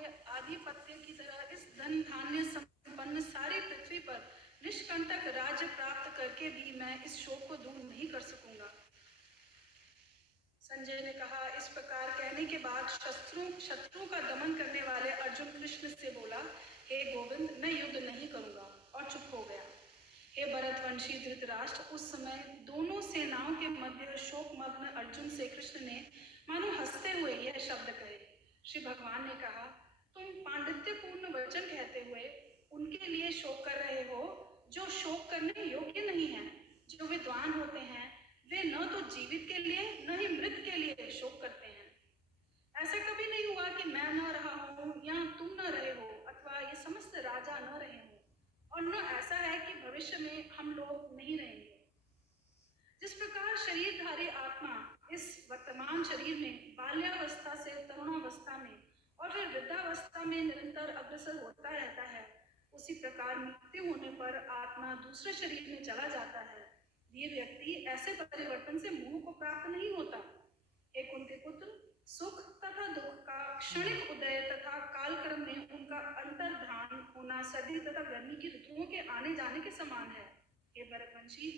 के आधिपत्य की तरह इस धन धान्य संपन्न सारी पृथ्वी पर निष्कंटक राज्य प्राप्त करके भी मैं इस शोक को दूर नहीं कर सकूंगा। संजय ने कहा। इस प्रकार कहने के बाद शत्रु का दमन करने वाले अर्जुन कृष्ण से बोला, हे गोविंद, मैं युद्ध नहीं करूंगा, और चुप हो गया। हे भरतवंशी धृतराष्ट्र, उस समय दोनों सेनाओं के मध्य शोकमग्न अर्जुन से कृष्ण ने मानो हंसते हुए यह शब्द कहे। श्री भगवान ने कहा, तुम पांडित्यपूर्ण वचन कहते हुए उनके लिए शोक कर रहे हो जो शोक करने योग्य नहीं है। जो विद्वान होते हैं वे न तो जीवित के लिए न ही मृत के लिए शोक करते हैं। ऐसा कभी नहीं हुआ कि मैं न रहा हूं या तुम न रहे हो अथवा ये समस्त राजा न रहे हो, और न ऐसा है कि भविष्य में हम लोग नहीं रहेंगे। जिस प्रकार शरीरधारी आत्मा इस वर्तमान शरीर में बाल्यावस्था से तरुणावस्था में और फिर वृद्धावस्था में निरंतर अग्रसर होता रहता है, उसी प्रकार मृत्यु होने पर आत्मा दूसरे शरीर में चला जाता है। ये व्यक्ति ऐसे परिवर्तन से मोह को प्राप्त नहीं होता। हे कुंती पुत्र, सुख तथा दुख का क्षणिक उदय तथा कालक्रम में उनका अंतर्धान होना सर्दी तथा गर्मी की ऋतुओं के आने जाने के समान है। हे भरतवंशी,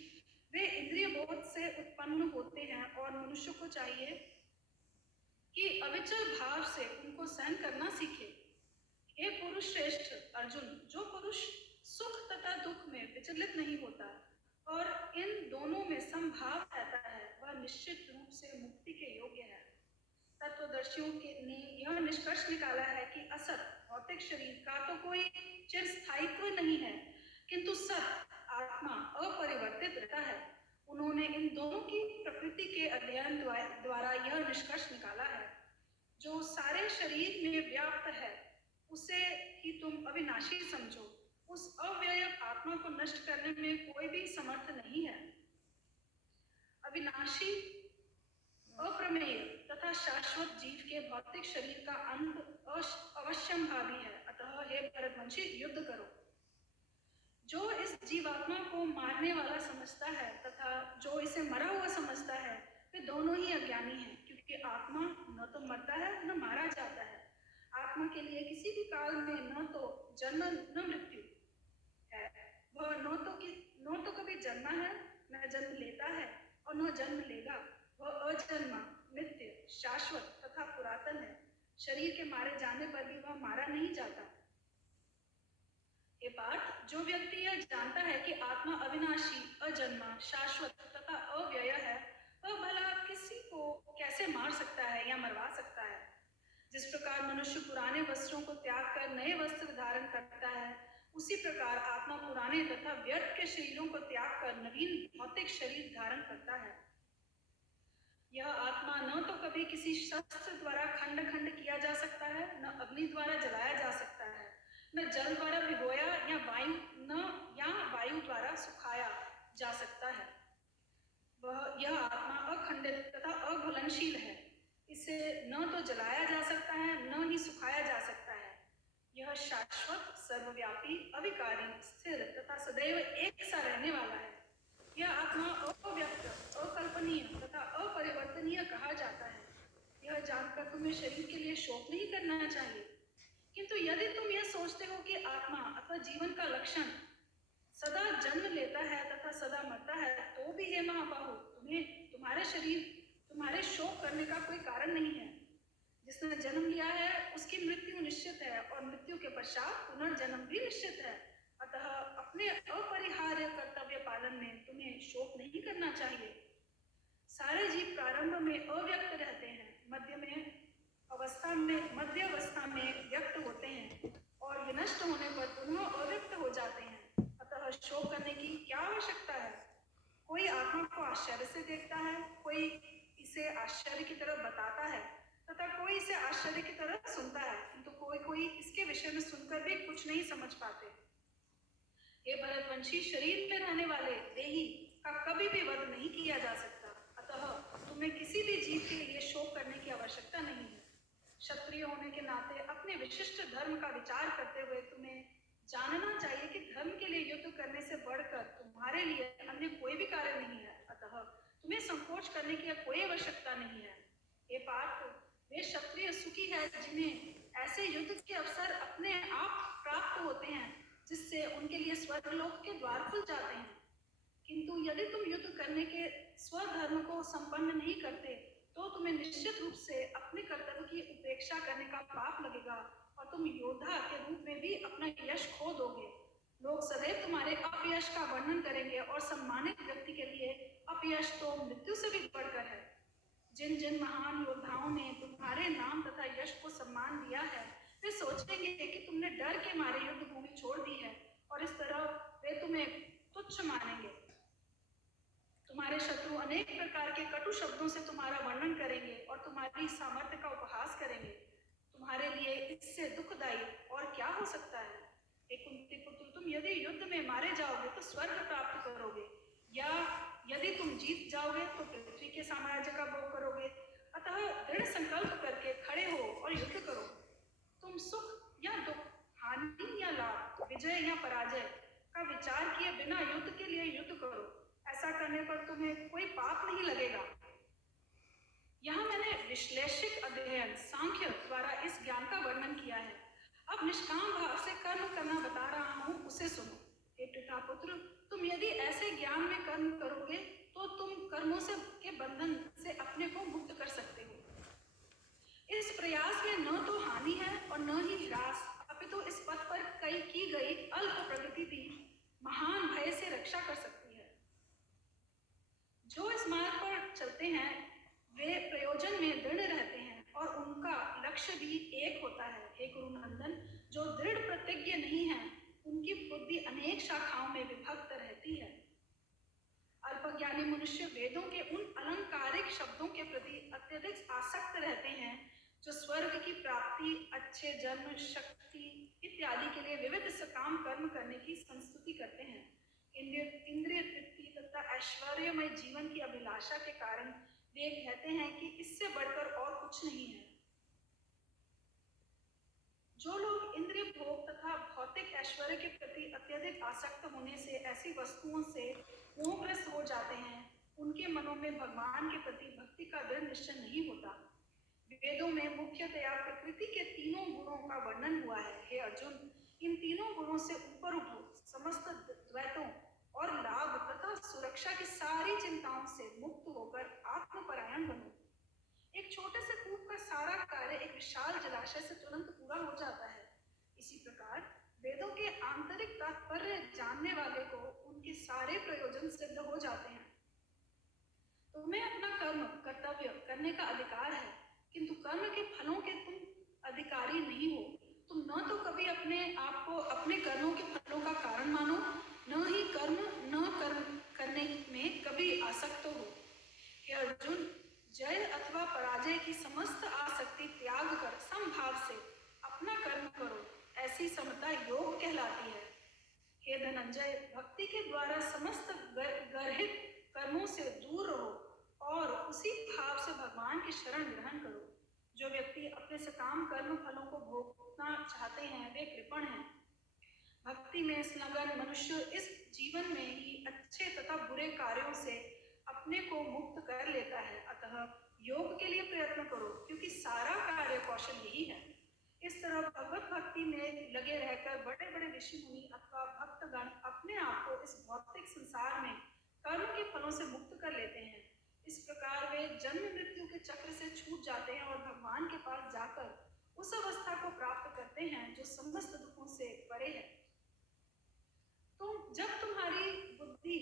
वे इंद्रिय बोध से उत्पन्न होते हैं और मनुष्य को चाहिए कि अविचल भाव से उनको सहन करना सीखे। हे पुरुष श्रेष्ठ अर्जुन, जो पुरुष सुख तथा दुख में विचलित नहीं होता और इन दोनों में समभाव रहता है, वह निश्चित रूप से मुक्ति के योग्य है। तत्वदर्शियों ने यह निष्कर्ष निकाला है कि असत भौतिक शरीर का तो कोई चिरस्थायित्व नहीं है, किंतु सत आत्मा अपरिवर्तित रहता है। उन्होंने इन दोनों की प्रकृति के अध्ययन द्वारा यह निष्कर्ष निकाला है, जो सारे शरीर में व्याप्त है उसे ही तुम अविनाशी समझो। उस अव्यय आत्मा को नष्ट करने में कोई भी समर्थ नहीं है। अविनाशी, अप्रमेय तथा शाश्वत जीव के भौतिक शरीर का अंत अवश्यंभावी है। अतः हे भरतवंशी, युद्ध करो। जो इस जीवात्मा को मारने वाला समझता है तथा जो इसे मरा हुआ समझता है, वे दोनों ही अज्ञानी हैं, क्योंकि आत्मा न तो मरता है न मारा जाता है। आत्मा के लिए किसी भी काल में न तो जन्म न मृत्यु है। वह न तो कभी जन्मा है, न जन्म लेता है और न जन्म लेगा। वह अजन्मा, नित्य, शाश्वत तथा पुरातन है। शरीर के मारे जाने पर भी वह मारा नहीं जाता। हे पार्थ, जो व्यक्ति यह जानता है कि आत्मा अविनाशी, अजन्मा, शाश्वत तथा अव्यय है, वह भला किसी को कैसे मार सकता है या मरवा सकता है। जिस प्रकार मनुष्य पुराने वस्त्रों को त्याग कर नए वस्त्र धारण करता है, उसी प्रकार आत्मा पुराने तथा व्यर्थ के शरीरों को त्याग कर नवीन भौतिक शरीर धारण करता है। यह आत्मा न तो कभी किसी शस्त्र द्वारा खंड खंड किया जा सकता है, न अग्नि द्वारा जलाया जा सकता है, न जल द्वारा भिगोया या वायु द्वारा सुखाया जा सकता है। यह आत्मा अखंडित तथा अघुलनशील है। इसे न तो जलाया जा सकता है न ही सुखाया जा सकता है। यह शाश्वत, सर्वव्यापी, अविकारी, स्थिर तथा सदैव एक सा रहने वाला है। यह आत्मा अव्यक्त, अकल्पनीय तथा अपरिवर्तनीय कहा जाता है। यह जानकर तुम्हें शरीर के लिए शोक नहीं करना चाहिए, किंतु यदि तुम यह सोचते हो कि आत्मा अथवा जीवन का लक्षण सदा जन्म लेता है तथा सदा मरता है, तो भी हे महाबाहु, तुम्हारे शरीर तुम्हारे शोक करने का कोई कारण नहीं है। जिसने जन्म लिया है उसकी मृत्यु निश्चित है और मृत्यु के पश्चात पुनर्जन्म भी निश्चित है। अतः अपने अपरिहार्य कर्तव्य पालन में तुम्हें शोक नहीं करना चाहिए। सारे जीव प्रारंभ में अव्यक्त रहते हैं, मध्य अवस्था में व्यक्त होते हैं और विनष्ट होने पर पुनः अव्यक्त हो जाते हैं। अतः शोक करने की क्या आवश्यकता है। कोई आत्मा को आश्चर्य से देखता है, कोई इसे आश्चर्य की तरह बताता है तथा कोई इसे आश्चर्य की तरह सुनता है, किंतु कोई इसके विषय में सुनकर भी कुछ नहीं समझ पाते। हे भरतवंशी, शरीर में रहने वाले देही का कभी भी वध नहीं किया जा सकता। अतः तुम्हें किसी भी जीव के लिए शोक करने की आवश्यकता नहीं है। क्षत्रिय होने के नाते अपने विशिष्ट धर्म का विचार करते हुए तुम्हें जानना चाहिए कि धर्म के लिए युद्ध करने से बढ़कर तुम्हारे लिए अन्य कोई भी कार्य नहीं है। अतः तुम्हें संकोच करने की कोई आवश्यकता नहीं है। हे पार्थ, वे क्षत्रिय सुखी है जिन्हें ऐसे युद्ध की अपने आप प्राप्त होते हैं, जिससे उनके लिए स्वर्गलोक के द्वार खुल जाते हैं। किंतु यदि तुम युद्ध करने के स्वधर्म को संपन्न नहीं करते, तो तुम्हें निश्चित रूप से अपने कर्तव्य की उपेक्षा करने का पाप लगेगा और तुम योद्धा के रूप में भी अपना यश खो दोगे। लोग सदैव तुम्हारे अपयश का वर्णन करेंगे और सम्मानित व्यक्ति के लिए अपयश तो मृत्यु से भी बढ़कर है। जिन जिन महान योद्धाओं ने तुम्हारे नाम तथा यश को सम्मान दिया है, वे सोचेंगे कि तुमने डर के मारे युद्ध भूमि छोड़ दी है और इस तरह वे तुम्हें तुच्छ मानेंगे। तुम्हारे शत्रु अनेक प्रकार के कटु शब्दों से तुम्हारा वर्णन करेंगे और तुम्हारी सामर्थ्य का उपहास करेंगे। तुम्हारे लिए इससे दुखदायी और क्या हो सकता है? हे कुंती पुत्र, तुम यदि युद्ध में मारे जाओगे तो स्वर्ग प्राप्त करोगे, या यदि तुम जीत जाओगे तो पृथ्वी के साम्राज्य का भोग करोगे। अतः दृढ़ संकल्प करके खड़े हो और युद्ध करो। तुम सुख या दुख, हानि या लाभ, विजय या पराजय का विचार किए बिना युद्ध के लिए युद्ध करो। ऐसा करने पर तुम्हें कोई पाप नहीं लगेगा। यहाँ मैंने विश्लेषिक अध्ययन सांख्य द्वारा इस ज्ञान का वर्णन किया है। अब निष्काम भाव से कर्म करना बता रहा हूँ, उसे सुनो। हे पिता पुत्र, तुम यदि ऐसे ज्ञान में कर्म करोगे तो तुम कर्मों से के बंधन से अपने को मुक्त कर सकते हो। इस प्रयास में न तो हानि है और न ही ह्रास, अपितु इस पथ पर की गई अल्प प्रगति भी महान भय से रक्षा कर सकती है। जो इस मार्ग पर चलते हैं वे प्रयोजन में दृढ़ रहते हैं और उनका लक्ष्य भी एक होता है। हे गुरुनंदन, जो दृढ़ प्रतिज्ञ नहीं है उनकी बुद्धि अनेक शाखाओं में विभक्त रहती है। अल्पज्ञानी मनुष्य वेदों के उन अलंकारिक शब्दों के प्रति अत्यधिक आसक्त रहते हैं जो स्वर्ग की प्राप्ति, अच्छे जन्म, शक्ति इत्यादि के लिए विविध सकाम कर्म करने की संस्तुति करते हैं। इंद्रिय तृप्ति तथा ऐश्वर्यमय जीवन की अभिलाषा के कारण वे कहते हैं कि इससे बढ़कर और कुछ नहीं है। जो लोग इंद्रिय भोग तथा भौतिक ऐश्वर्य के प्रति अत्यधिक आसक्त होने से ऐसी वस्तुओं से मोहग्रस्त हो जाते हैं, उनके मनों में भगवान के प्रति भक्ति का दृढ़ निश्चय नहीं होता। वेदों में मुख्यतया प्रकृति के तीनों गुणों का वर्णन हुआ है। हे अर्जुन, इन तीनों गुणों से ऊपर उठो, समस्त द्वैतों और लाभ तथा सुरक्षा की सारी चिंताओं से मुक्त होकर आत्मपरायण बनो। एक छोटे से कूप का सारा कार्य एक विशाल जलाशय से तुरंत पूरा हो जाता है। इसी प्रकार वेदों के आंतरिक तात्पर्य जानने वाले को उनके सारे प्रयोजन सिद्ध हो जाते हैं। तुम्हें अपना कर्म कर्तव्य करने का अधिकार है, किंतु कर्म के फलों के तुम अधिकारी नहीं हो। तुम न तो कभी अपने आप को अपने कर्मों के फलों का कारण मानो, न ही कर्म न कर्म करने में कभी आसक्त हो। हे अर्जुन, जय अथवा पराजय की समस्त आसक्ति त्याग कर समभाव से अपना कर्म करो, ऐसी समता योग कहलाती है। हे धनंजय, भक्ति के द्वारा समस्त गर्हित कर्मों से दूर रहो और उसी भाव से भगवान की शरण ग्रहण करो। जो व्यक्ति अपने सकाम कर्म फलों को भोगना चाहते हैं वे कृपण हैं। भक्ति में संलग्न मनुष्य इस जीवन में ही अच्छे तथा बुरे कार्यों से अपने को मुक्त कर लेता है। अतः योग के लिए प्रयत्न करो, क्योंकि सारा कार्य कौशल यही है। इस तरह भगवत भक्ति में लगे रहकर बड़े बड़े ऋषि मुनि अथवा भक्तगण अपने आप को इस भौतिक संसार में कर्म के फलों से मुक्त कर लेते हैं। इस प्रकार वे जन्म मृत्यु के चक्र से छूट जाते हैं और भगवान के पास जाकर उस अवस्था को प्राप्त करते हैं जो समस्त दुखों से परे है। तो जब तुम्हारी बुद्धि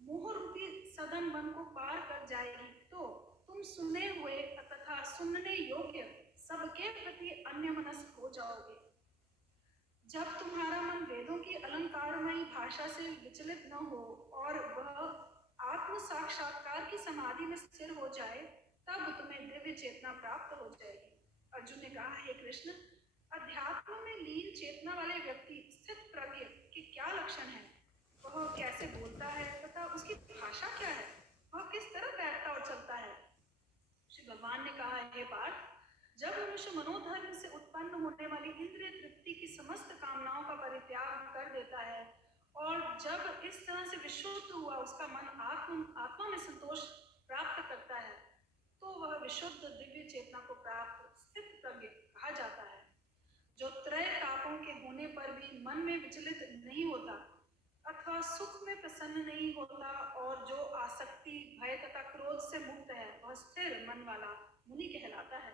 मोह रूपी सदन मन को पार कर जाएगी तो तुम सुने हुए तथा सुनने योग्य सबके प्रति अन्यमनस्क हो जाओगे। जब तुम्हारा मन वेदों की अलंकारमयी भाषा से विचलित न हो और वह आत्म साक्षात्कार की समाधि में स्थिर हो जाए, तब तुम्हें दिव्य चेतना प्राप्त हो जाएगी। अर्जुन ने कहा, हे कृष्ण, अध्यात्म में लीन चेतना वाले व्यक्ति स्थित प्रज्ञ के क्या लक्षण है? वह कैसे बोलता है तथा उसकी भाषा क्या है? वह किस तरह बैठता और चलता है? श्री भगवान ने कहा, हे पार्थ, जब मनुष्य मनोधर्म से उत्पन्न होने वाली इंद्रिय तृप्ति की समस्त कामनाओं का परित्याग कर देता है और जब इस तरह से विशुद्ध हुआ उसका मन आत्मा में संतोष प्राप्त करता है, तो वह विशुद्ध दिव्य चेतना को प्राप्त स्थित प्रज्ञ कहा जाता है। जो त्रय तापों विचलित नहीं होता अथवा सुख में प्रसन्न नहीं होता और जो आसक्ति भय तथा क्रोध से मुक्त है वह स्थिर मन वाला मुनि कहलाता है।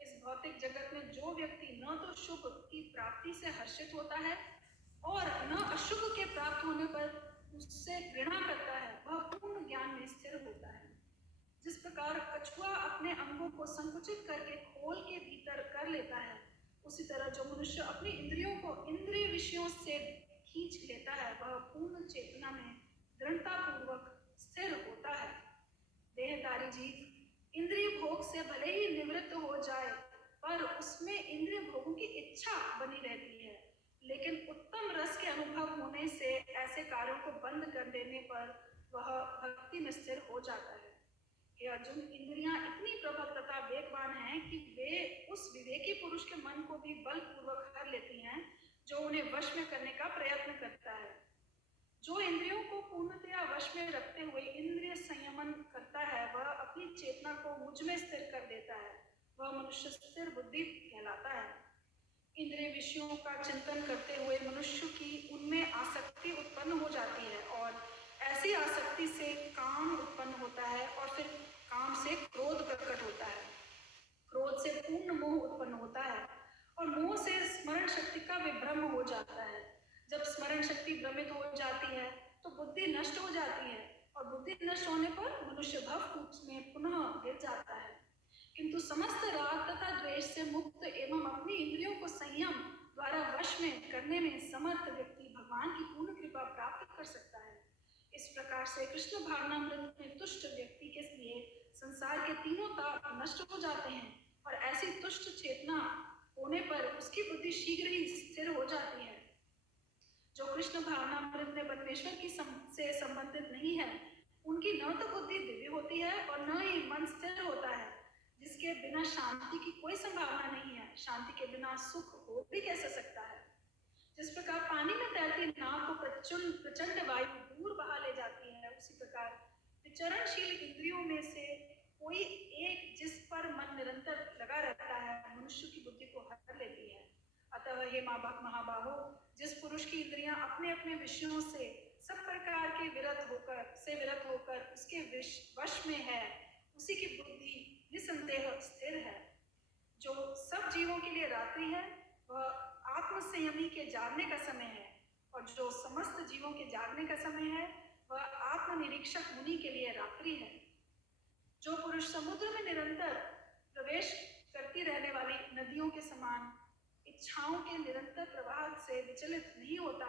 इस भौतिक जगत में जो व्यक्ति न तो शुभ की प्राप्ति से हर्षित होता है और न अशुभ के प्राप्त होने पर उससे घृणा करता है वह पूर्ण ज्ञान में स्थिर होता है। जिस प्रकार कछुआ अपने अंगों को संकुचित करके खोल के भीतर कर लेता है उसी तरह जो मनुष्य अपनी इंद्रियों को इंद्रिय विषयों से खींच लेता है वह पूर्ण चेतना में दृढ़ता पूर्वक स्थिर होता है। देहधारी जीव इंद्रिय भोग से भले ही निवृत्त हो जाए पर उसमें इंद्रिय भोगों की इच्छा बनी रहती है, लेकिन उत्तम रस के अनुभव होने से ऐसे कार्यों को बंद कर देने पर वह भक्ति में स्थिर हो जाता है। कि अर्जुन, इंद्रियां इतनी प्रबल तथा वेगवान हैं कि वे उस विवेकी पुरुष के मन को भी बलपूर्वक हर लेती हैं जो उन्हें वश में करने का प्रयत्न करता है। जो इंद्रियों को पूर्णतया वश में रखते हुए इंद्रिय संयमन करता है वह अपनी चेतना को मुझ में स्थिर कर देता है, वह मनुष्य स्थिर बुद्धि कहलाता है। इंद्रिय विषयों का चिंतन करते हुए मनुष्य की उनमें आसक्ति उत्पन्न हो जाती है और ऐसी आसक्ति से काम उत्पन्न होता है और फिर काम से क्रोध प्रकट होता है। क्रोध से पूर्ण मोह उत्पन्न होता है और मोह से स्मरण शक्ति का विभ्रम हो जाता है। जब स्मरण शक्ति भ्रमित हो जाती है तो बुद्धि नष्ट हो जाती है और बुद्धि नष्ट होने पर मनुष्य भवकूप में पुनः गिर जाता है। किंतु समस्त राग तथा द्वेष से मुक्त एवं अपनी इंद्रियों को संयम द्वारा वश में करने में समर्थ व्यक्ति भगवान की पूर्ण कृपा प्राप्त कर सकता है। इस प्रकार से कृष्ण भावनामृत में तुष्ट व्यक्ति के लिए संसार के तीनों ताप नष्ट हो जाते हैं और ऐसी तुष्ट चेतना होने पर उसकी बुद्धि शीघ्र ही स्थिर हो जाती है। जो कृष्ण भावनामृत में परमेश्वर की से संबंधित नहीं है उनकी न तो बुद्धि दिव्य होती है और न ही मन स्थिर होता है, जिसके बिना शांति की कोई संभावना नहीं है। शांति के बिना सुख हो भी कैसे सकता है। जिस प्रकार पानी में तैरती नाव को प्रचंड वायु दूर बहा ले जाती है, उसी प्रकार विचरणशील इंद्रियों में से कोई एक जिस पर मन निरंतर लगा रहता है मनुष्य की बुद्धि को हर लेती है। अतः हे महाबाहो, जिस पुरुष की इंद्रियां अपने अपने विषयों से सब प्रकार के विरत होकर उसके वश में है उसी की बुद्धि निसंदेह स्थिर है। जो सब जीवों के लिए रात्रि है वह आत्म संयमी के जागने का समय है और जो समस्त जीवों के जागने का समय है वह आत्मनिरीक्षक मुनि के लिए रात्रि है। जो पुरुष समुद्र में निरंतर प्रवेश करती रहने वाली नदियों के समान इच्छाओं के निरंतर प्रवाह से विचलित नहीं होता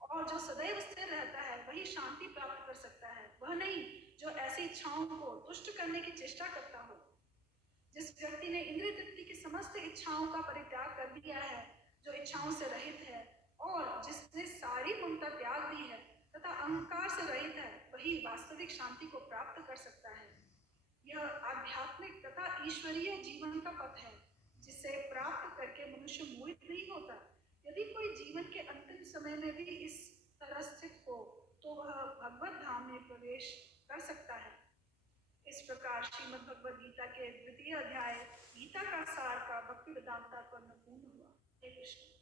और जो सदैव स्थिर रहता है वही शांति प्राप्त कर सकता है, वह नहीं जो ऐसी इच्छाओं को तुष्ट करने की चेष्टा करता हो। जिस व्यक्ति ने इंद्रिय तृप्ति की समस्त इच्छाओं का परित्याग कर दिया है, जो इच्छाओं से रहित है और जिसने सारी ममता त्याग दी है तथा अहंकार से रहित है, वही वास्तविक शांति को प्राप्त कर सकता है। यह आध्यात्मिक तथा ईश्वरीय जीवन का पथ है जिसे प्राप्त करके मनुष्य मोहित नहीं होता। यदि कोई जीवन के अंतिम समय में भी इस तरह स्थित हो तो वह भगवत धाम में प्रवेश कर सकता है। इस प्रकार श्रीमद् भगवद गीता के 2य अध्याय गीता का सार का भक्ति वेदांत तात्पर्य पूर्ण हुआ। हे कृष्ण।